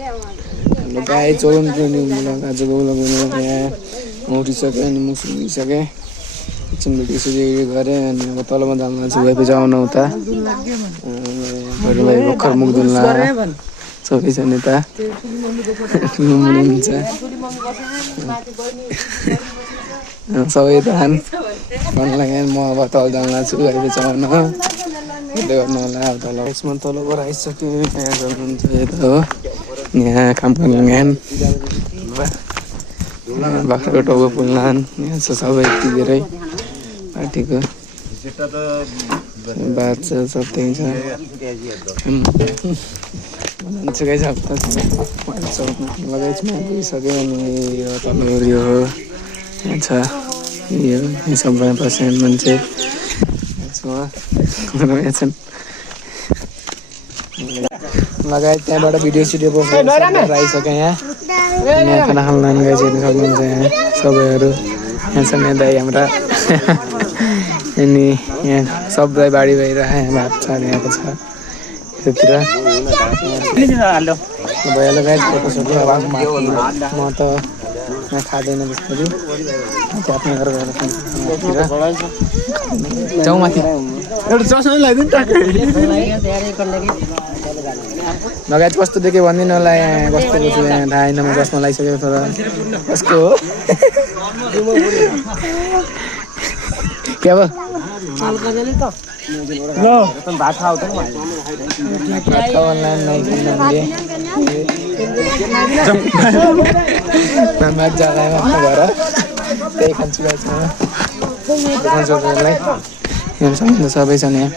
हाम्रो गाई चलाउनु पर्ने मलाई आज लगाउनु यहाँ उठिसक्यो अनि मुख धुइसकेँ एकछिनबाट यसरी गरेँ अनि अब तलमा जानु चाहिँ भएपछि आउनु उता भाइ भर्खर मुख धुल्ला सबैजना यता हुन्छ सबै धान मन लाग्यो म अब तल जानु लाग्छु भएपछि आउनु गर्नु होला अब तल यसमा तलबाट आइसक्यो यहाँ गर्नुहुन्छ यता हो यहाँ काम गर्ने बाख्राको टाउको पुल्लान यहाँ छ सबै यति धेरै पार्टीको बात छ सबै छ मान्छेकै हप्ता लगाइसमा पुगिसक्यो अनि यो तपाईँहरू यो हो यहाँ छ यो सबै बस्ने मान्छे छन् लगायत त्यहाँबाट भिडियो सिडियो बसेर आइसक्यो यहाँ खाना खान लानु गइसक्नु सक्नुहुन्छ यहाँ सबैहरू यहाँ छ यहाँ दाइ हाम्रा अनि यहाँ सबै बाडी भइरहेको यहाँ भात छ यहाँको छ यतातिर भइहाल्यो गाइस फोटोसोटो म त यहाँ खाँदैन जस्तै आफ्नो घर गएर जाउँ माथि एउटा चस्मा लगाइदिनु लगायत कस्तो देख्यो भनिदिनु होला यहाँ कस्तो छु यहाँ थाहा छैन म चस्मा लगाइसकेको तर कसको हो के अब भात खाउँदैन घर त्यही खान्छु सबै छन् यहाँ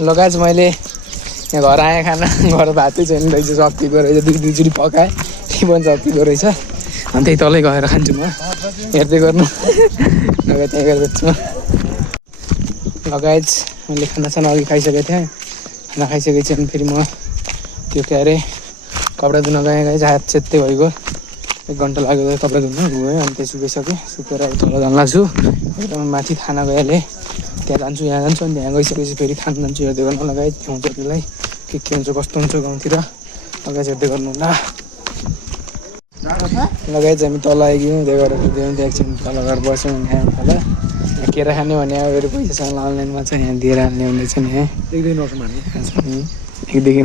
लगाएछ मैले यहाँ घर आएँ खाना घर भातै छैन रहेछ सब्जीको रहेछ दुईचोटि पकाएँ टिफन सब्जीको रहेछ अनि त्यही तलै गएर खान्छु म हेर्दै गर्नु लगाएँ त्यहीँ गरेर बेच्छु म लगाएछ मैले खानासाना अघि खाइसकेको थिएँ खाना खाइसकेपछि अनि फेरि म त्यो के अरे कपडा धुन गएँ गाइस हात चेत्तै भइगयो 1 घन्टा लाग्यो कपडा धुन गएँ अनि त्यो सुकिसक्यो सुकेर अब तल जान लाग्छु एकदम माथि थाना गइहालेँ त्यहाँ जान्छु यहाँ जान्छु अनि त्यहाँ गइसकेपछि फेरि खाना जान्छु हेर्दै गर्नु लगाएँ ठाउँ त्यसलाई के हुन्छ कस्तो हुन्छ गाउँतिर लगाएँ हेर्दै गर्नु होला लगाएँ हामी तल आइगयौँ त्यही गरेर त्यहाँ एकछिन तल गएर बस्यौँ यहाँ तल केरा खाने भने अब पैसासँग अनलाइनमा छ यहाँ दिएर हाल्ने हुँदैछ नि यहाँ एकदेखि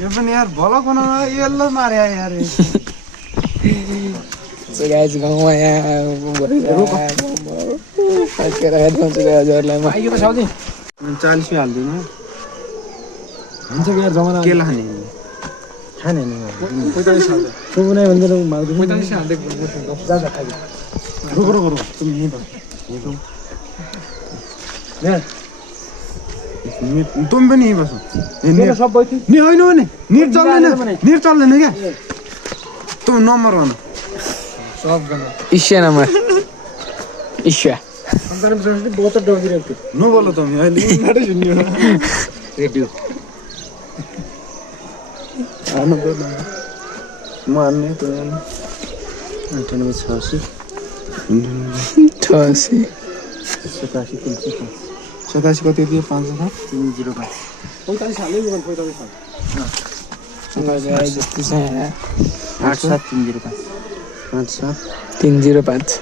यो पनि यार भल बनाउन यल्लो मारे यार गाइस गाउँमा यहाँ हजुरलाई म 40 हाल्दिनु हुन्छ कि यार जमाना के लाने खाने नि 45 हाल्दै कुनै भन्दैन मार्दै 45 हाल्दै जा खाइ रुको तुम यही बस यार तुम पनि यही बस नि सब बैठी नि होइन भने निर चल्दैन क्या तुम नम्बर भन सब गन ईशा नम्बर ईशा अंदर में समझ बहुत डर गिरते नो बोलो तुम यार नाटे सुनियो रेडियो आनो दो ना मारने तो यार 9886 87 कति दियो 5 305 45 हालै गयो 45 हाल गाइस जति छ 87305 87305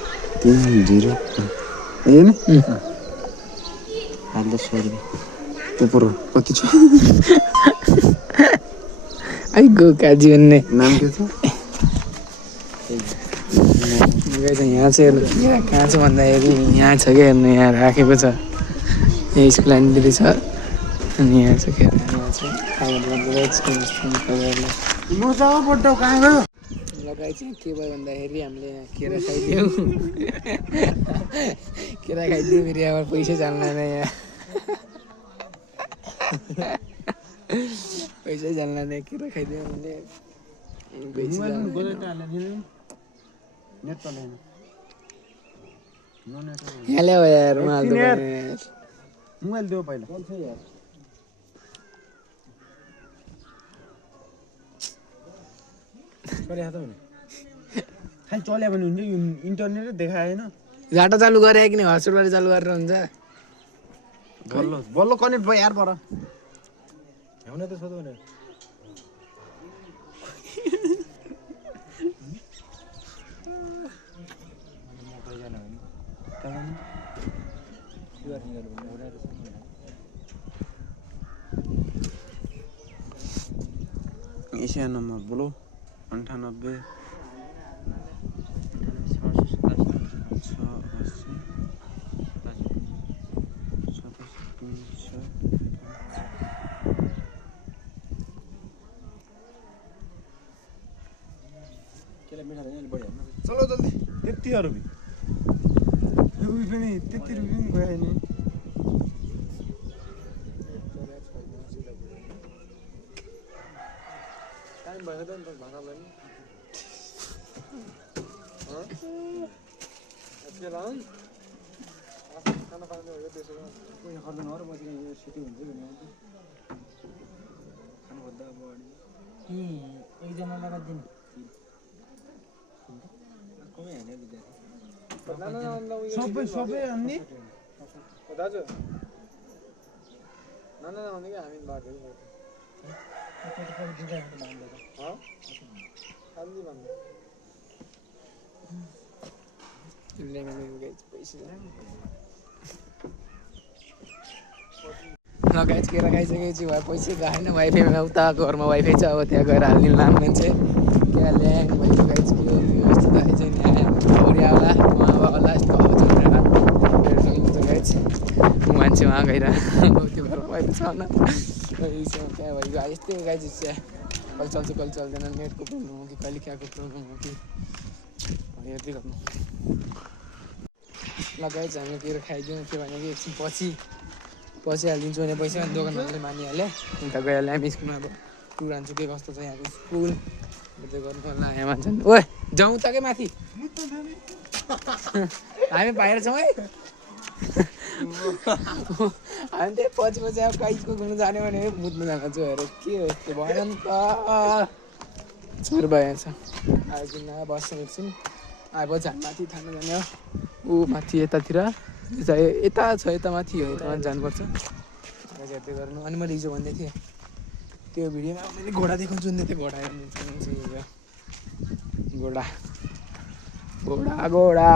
ए नि हाल्दा 100 रुपैयाँ पेपर कति छ आइगो काजी भन्ने नाम के छ गाइस यहाँ चाहिँ यहाँ कहाँ छ भन्दाखेरि यहाँ छ क्या हेर्नु यहाँ राखेको छ यहाँ स्कुल लाइनतिर छ अनि यहाँ छ के यहाँ चाहिँ लगाइ चाहिँ के भयो भन्दाखेरि हामीले यहाँ केरा खाइदियौँ केरा खाइदियो फेरि अब पैसै जान्दैन यहाँ पैसै जान्दैन केरा खाइदियो हामीले यहाँ ल्याऊ यार मोबाइल देऊ पहिला करे हात भने खालि चल्या भने हुन्छ यो इन्टरनेट देखाएन डाटा चालु गरे कि हटस्पटबाट चालु गरेर हुन्छ बल्ल बल्ल कनेक्ट भयो यार पर हुन त सोध्नु भने एशिया नंबर बोलो 98 चलो जल्दी त्यति रुपी रुपी पनि त्यति रुपी पनि गयो नि टाइम भयो त अन्त भाडालाई नि के लाउन खाना पाउने हो त्यसो पैसा खर्च नगर पछि यो सिटी हुन्छ नि खानु खोज्दा अब एकजना लगा दिनु सबै सबै अन्नी दाजु नाना नभने कि हामी बाटहरू लगाइज के लगाइसकेको छु पैसै गएन वाइफाईमा उता घरमा वाइफाई छ अब त्यहाँ गएर हालिदिनु लाम मान्छे क्या ल्याङ भयो गाइज के हो यस्तो दाइ चाहिँ नि आयो औरिया होला उहाँ होला यस्तो अब चलेर सक्नुहुन्छ गाइज मान्छे उहाँ गएर त्यो घरमा वाइफाई छ न त्यहाँ भयो यस्तै गाइज कहिले चल्छ कहिले चल्दैन नेटको प्रब्लम हो कि कहिले क्याको प्रब्लम हो कि हेर्दै गर्नु लगाइज हामी के खाइदिउँ के भने कि एकछिन पछि हालिदिन्छु भने पैसा दोकानहरूले मानिहाल्यो अन्त गइहाल्यो हामी स्कुलमा अब टुर हान्छु के कस्तो छ यहाँको स्कुल त्यो गर्नु होला यहाँ मान्छन् ओए जाउँ त के माथि हामी बाहिर छौँ है हामी त्यही पछि अब कहीँ स्कुल घुम्नु जाने भने बुझ्नु जान्छु अरे के हो यस्तो भएन नि त छोर भएछ आइकन बस्छौँ एकछिन आएपछि हामी माथि थाहा जाने हो ऊ माथि यतातिर यता छ यता माथि हो यता जानुपर्छ हेर्दै गर्नु अनि मैले हिजो भन्दै थिएँ त्यो भिडियोमा मैले घोडा देखाउँछु नि त्यो घोडा हेर्नु घोडा घोडा घोडा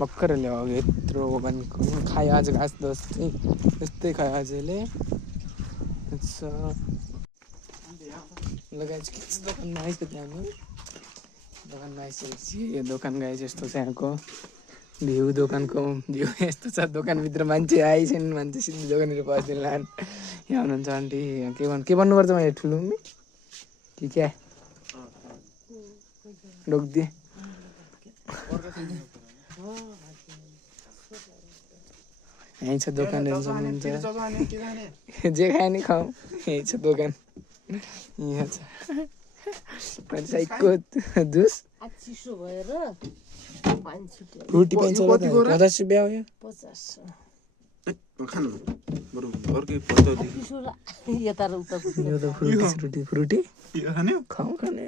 भर्खर ल्यायो अघि यत्रो भनेको खायो आज घाँस जस्तै यस्तै खायो अझैले लगाएछ के छ दोकानमा आइसक्यो हामी दोकानमा आइसकेपछि यो दोकान गाएछ यस्तो छ यहाँको भ्यू दोकानको भ्यू यस्तो छ दोकानभित्र मान्छे आइछन् मान्छे सिधै दोकानतिर पसिदिनु लान यहाँ हुनुहुन्छ आन्टी के भन्नुपर्छ मैले ठुलो कि क्या रोकिदिएँ यहीँ छ दोकानहरू सक्नुहुन्छ जे खायो नि खाऊ यहीँ छ दोकान यहाँ छ साइडको जुस फ्रुटी पाइन्छ 50 रुपियाँ हो यो 50 यो त फ्रुटी खाऊ खाने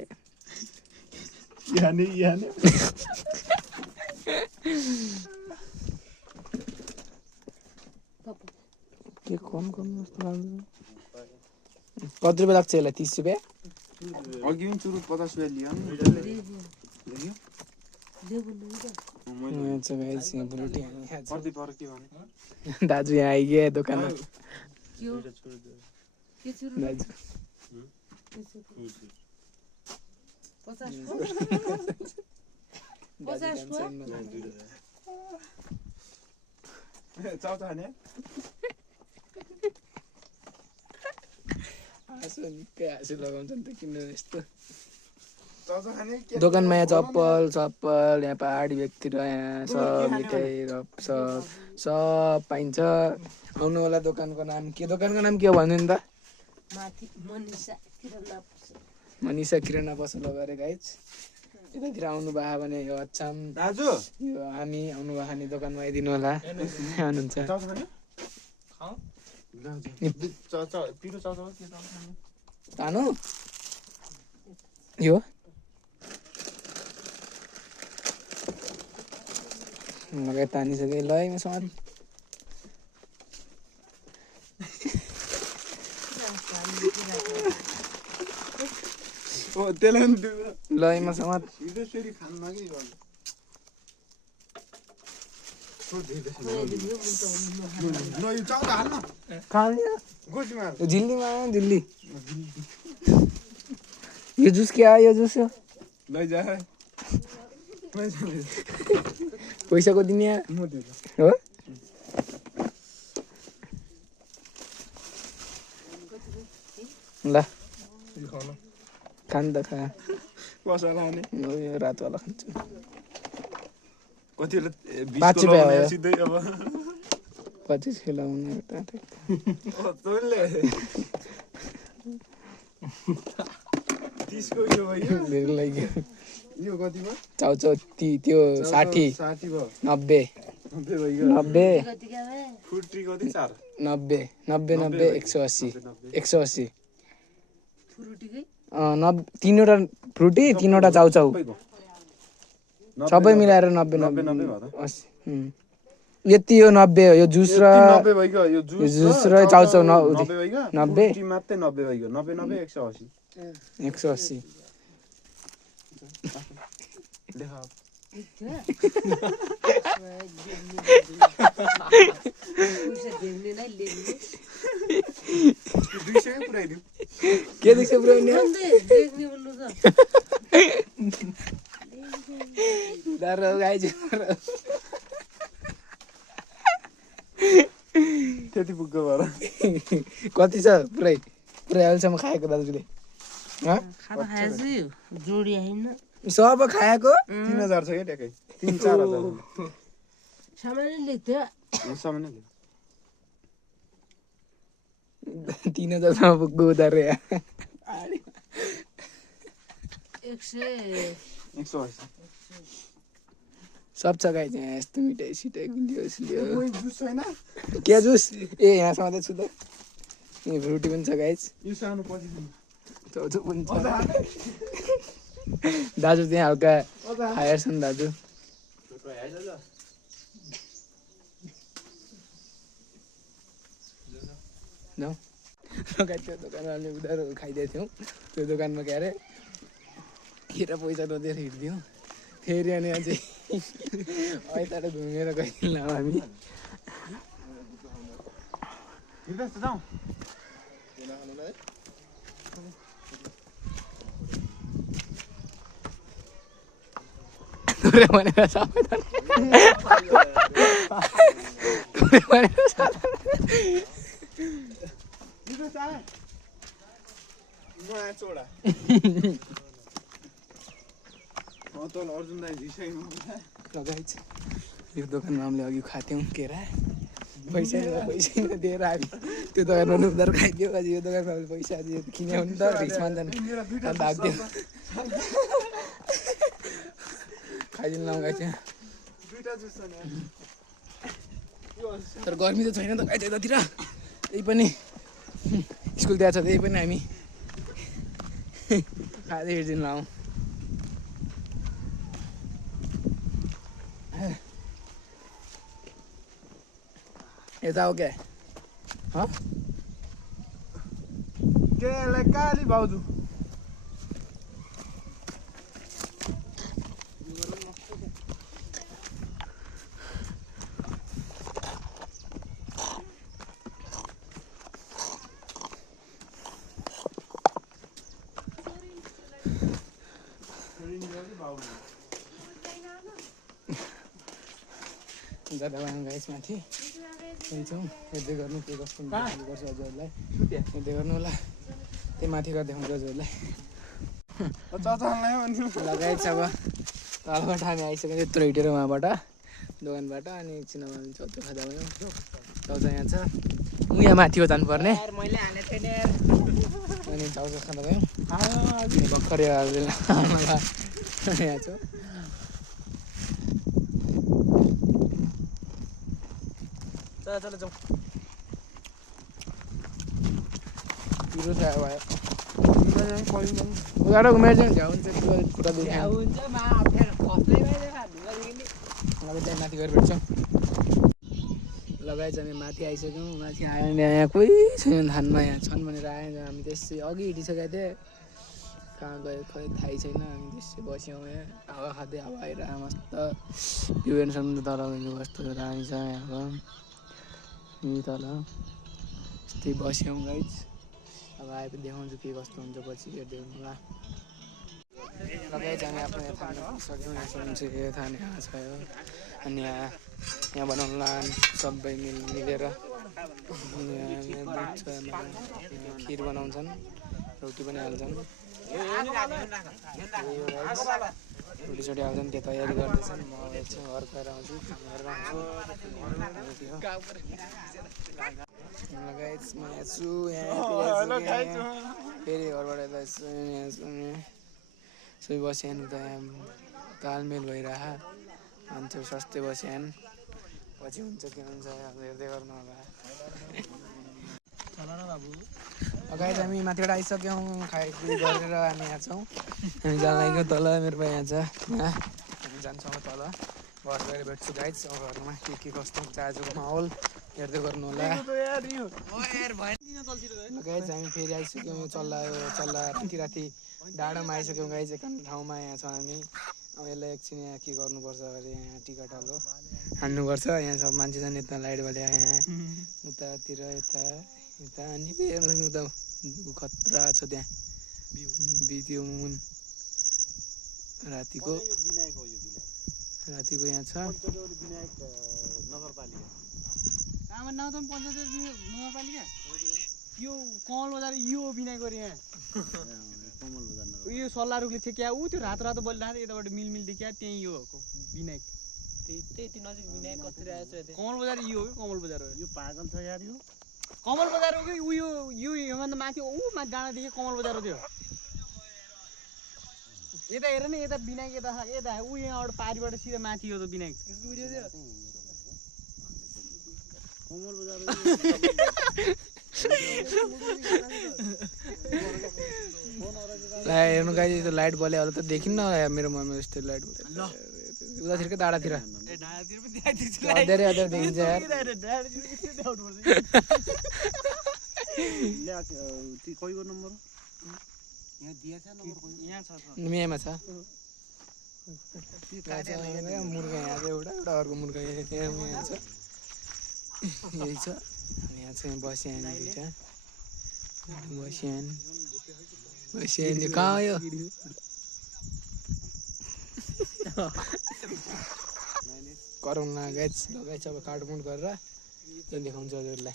के कम जस्तो लाग्छ कति रुपियाँ लाग्छ यसलाई 30 रुपियाँ अघि पनि चुरु 50 रुपियाँ लियो दाजु यहाँ आइगयो दोकानमा दाजु हाँसो लगाउँछ नि त किन यस्तो दोकानमा यहाँ चप्पल यहाँ पहाडी भेगतिर यहाँ सब मिठाई सब पाइन्छ आउनु होला दोकानको नाम के हो भन्नु नि त मनिषा किराना पसल गरे गाइज यतातिर आउनु भयो भने यो अछाम दाजु यो हामी आउनु भयो भने दोकानमा आइदिनु होला हुनुहुन्छ तानु यो लगाइ तानिसके ल है समात ल है समात झिल्ली यो जुस क्या यो जुस हो पैसा को दिने हो ल खान त खा यो रातवाला खान्छु कति 5 रुपैयाँ हो सिधै अब 25 खेलाउनु एउटा तैँले 30 को यो भयो धेरै लाग्यो यो कतिमा चाउचाउ त्यो 60 60 भयो 90 90 फुट्री कति 4 90 90 90 180 180 तीनवटा फ्रुटी तीनवटा चाउचाउ सबै मिलाएर 90 80 यति यो 90 हो यो जुस र 90 भइगयो यो जुस र चाउचाउ 90 भइगयो 90 फुट्री मात्रै 90 भइगयो 90 90 180 180 देखा के देख्छ पुऱ्याउने दारो गाइज त्यति पुग्यो भएर कति छ पुरै अहिलेसम्म खाएको दाजुले जोडी होइन सब खाएको 3000 छ के ट्याकै 3-4000 सामान्य लेख्थ्यो सामान्य 3000 सम्म पुग्यो उधार 180 सब छ गाइज यहाँ यस्तो मिठाई सिटाई गुलियो कोही जुस छैन के जुस ए यहाँसम्म त छु त यहाँ फ्रुटी पनि छ गाइज यो सानो पछि चाउचाउ पनि छ दाजु त्यहाँ हल्का हायर छ नि दाजु त्यो दोकानले उधारो खाइदिएको थियौँ त्यो दोकानमा के अरे खेर पैसा नदिएर हिँड्थ्यौँ फेरि अनि अझै अहिले घुमेर गइदिन्छौँ हामी भनेर यो दोकानमा हामीले अघि खाथ्यौँ केरा पैसा दिएर हामी त्यो दोकानमा पनि उधारो खाइदियो अझ यो दोकानमा पैसा अझ किन्यो भने त रिसमा जानु अन्त भाग्थ्यो खाइदिनु लगाएको थियो तर गर्मी त छैन त गाइज यतातिर त्यही पनि स्कुल त्यहाँ छ त्यही पनि हामी खाँदै हिँड्दिनु लाउँ यता हो क्या के काली भाउजू जाँदा गाइस माथि हिँड्छौँ हेर्दै गर्नु के कस्तो गर्छ हजुरहरूलाई हेर्दै गर्नु होला त्यही माथि गएर देखाउँछु हजुरहरूलाई लगाएछ अब तलबाट हामी आइसक्यौँ त्यत्रो हिँडेर उहाँबाट दोकानबाट अनि एकछिन अब हामी चौचो खाँदा भयो चौचो यहाँ छ यहाँ माथि हो जानुपर्ने अनि चौचो खाँदा भयो भर्खरै यहाँ छ चल जाऊ पिरो छ भयो उधारो घुमेर चाहिँ हुन्छ खुट्टा दुख्छ अब त्यहाँ माथि गएर भेट्छौँ लगाइज हामी माथि आइसक्यौँ माथि आयो भने यहाँ कोही छैन धानमा यहाँ छन् भनेर आयो हामी त्यसै अघि हिँडिसकेका थिएँ कहाँ गयो खोइ थाहै छैन हामी त्यसै बस्यौँ यहाँ हावा खाँदै हावा आइरहेको मस्त भ्यू हेर्न सक्नुहुन्छ तल कस्तो दामी छ यहाँको यहीँ तल यस्तै बस्यौँ गाइज अब आएपछि देखाउँछु के कस्तो हुन्छ पछि हेर्दै होला र गाइज हामी आफ्नो यहाँ थाना पुगिसक्यौँ यहाँ सक्नुहुन्छ यो थाना यहाँ छ यो अनि यहाँ बनाउनुला सबै मिलेर दुध छ खिर बनाउँछन् रोटी पनि हाल्छन् रोटीसोटी हाल्छन् त्यो तयारी गर्दैछन् म एकछिन घर गएर आउँछु घर आउँछु गाइज म यहाँ छु फेरि घरबाट यता सबै बस्यान् उता तालमेल भइरह मान्छेहरू सस्तै बस्यान् पछि हुन्छ के हुन्छ अब हेर्दै गर्नु होला गाइज हामी माथिबाट आइसक्यौँ खाइपिई गरेर हामी यहाँ छौँ हामी जग्गाको तल मेरो भाइ यहाँ छ यहाँ हामी जान्छौँ तल घर गएर भेट्छु गाइज घरमा के कस्तो हुन्छ आजको माहौल हेर्दै गर्नु होला गाइज हामी फेरि आइसक्यौँ यो चल्ला राति डाँडोमा आइसक्यौँ गाइज एक ठाउँमा यहाँ छौँ हामी अब यसलाई एकछिन यहाँ के गर्नुपर्छ अरे यहाँ टिकट हालो हान्नुपर्छ यहाँ सब मान्छे छन् यता लाइट बाले यहाँ उतातिर यता यता अनि हेर्न सक्नु उता खतरा छ त्यहाँ बित्यो मुन रातिको यहाँ छ नगरपालिका यो कमल बजार यो बिनाइ गरे यहाँ यो सल्लाह रुखले चाहिँ क्या ऊ त्यो रातो रातो बलिरहेको यताबाट मिल देखिया त्यही यो विनायक त्यति नजिक विनायक कसरी आएछ कमल बजार यो हो कमल बजार हो यो पागल छ यार यो कमल बजार हो कि उयो योभन्दा माथि ऊ माथि डाँडादेखि कमल बजार हो त्यो यता हेर न यता विनायक यता ऊ यहाँबाट पारिबाट सिधा माथि हो त विनायक कमल बजार हेर्नु गाई त्यो लाइट बल्यो होला त देखिन्न मेरो मनमा यस्तो लाइट उतातिरकै डाँडातिर अध्यारै देखिन्छ यार यहाँमा छ मुर्गा यहाँ छ एउटा अर्को मुर्गा यहाँ छ यही छ अनि यहाँ चाहिँ बस्यान दुइटा बस्यान कहाँ हो कराउन लगाएछ अब काटकुट गरेर त्यो देखाउँछु हजुरलाई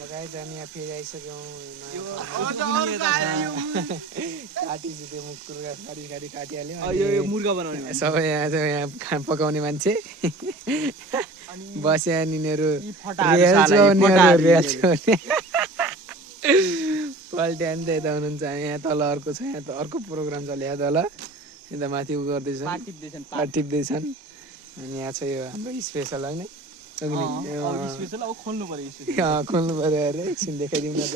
लगाएछ हामी यहाँ फेरि आइसक्यौँ काटिछु त्यो मुखुर्गा खाडी काटिहाल्यो मुर्गा बनाउने सबै यहाँ चाहिँ यहाँ खाना पकाउने मान्छे बस्या यिनीहरू पल्ट्या नि त यता हुनुहुन्छ यहाँ तल अर्को छ यहाँ त अर्को प्रोग्राम चल्यो तल यता माथि उ गर्दैछन् पाट टिप्दैछन् अनि यहाँ छ यो हाम्रो स्पेसल होइन खोल्नु पऱ्यो अरे एकछिन देखाइदिउँ न त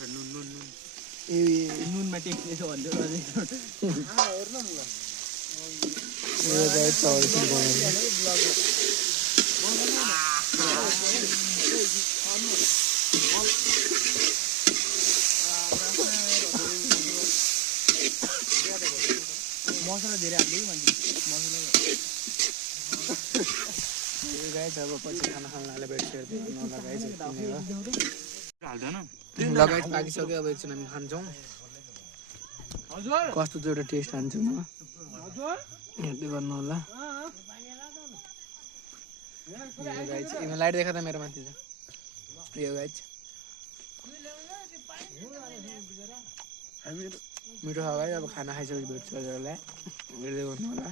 हेर्नु नुनमा टेक्छ भन्दै मसला धेरै हाल्दै गाइज अब पछि खाना खानाले भेट्छ लगाइ पाकिसक्यो अब एकछिन हामी खान्छौँ कस्तो चाहिँ एउटा टेस्ट हान्छु म हेर्दै गर्नु होला लाइट देखा त मेरो माथि यो गाइज मिठो खायो है अब खाना खाइसकेपछि भेट्छु हजुरहरूलाई हेर्दै गर्नु होला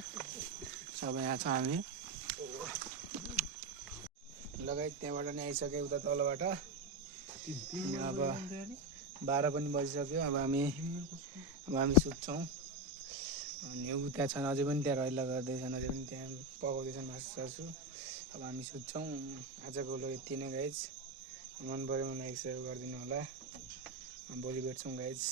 सबै यहाँ छ हामी लगायत त्यहाँबाट नि आइसक्यो उता तलबाट अब 12 पनि बजिसक्यो अब हामी सुत्छौँ अनि उता छन् अझै पनि त्यहाँ रैला गर्दैछन् अझै पनि त्यहाँ पकाउँदैछन् मासु सासु अब हामी सुत्छौँ आजको लो यति नै गाइज मन पऱ्यो भने लाइक सेयर गरिदिनु होला भोलि भेट्छौँ गाइज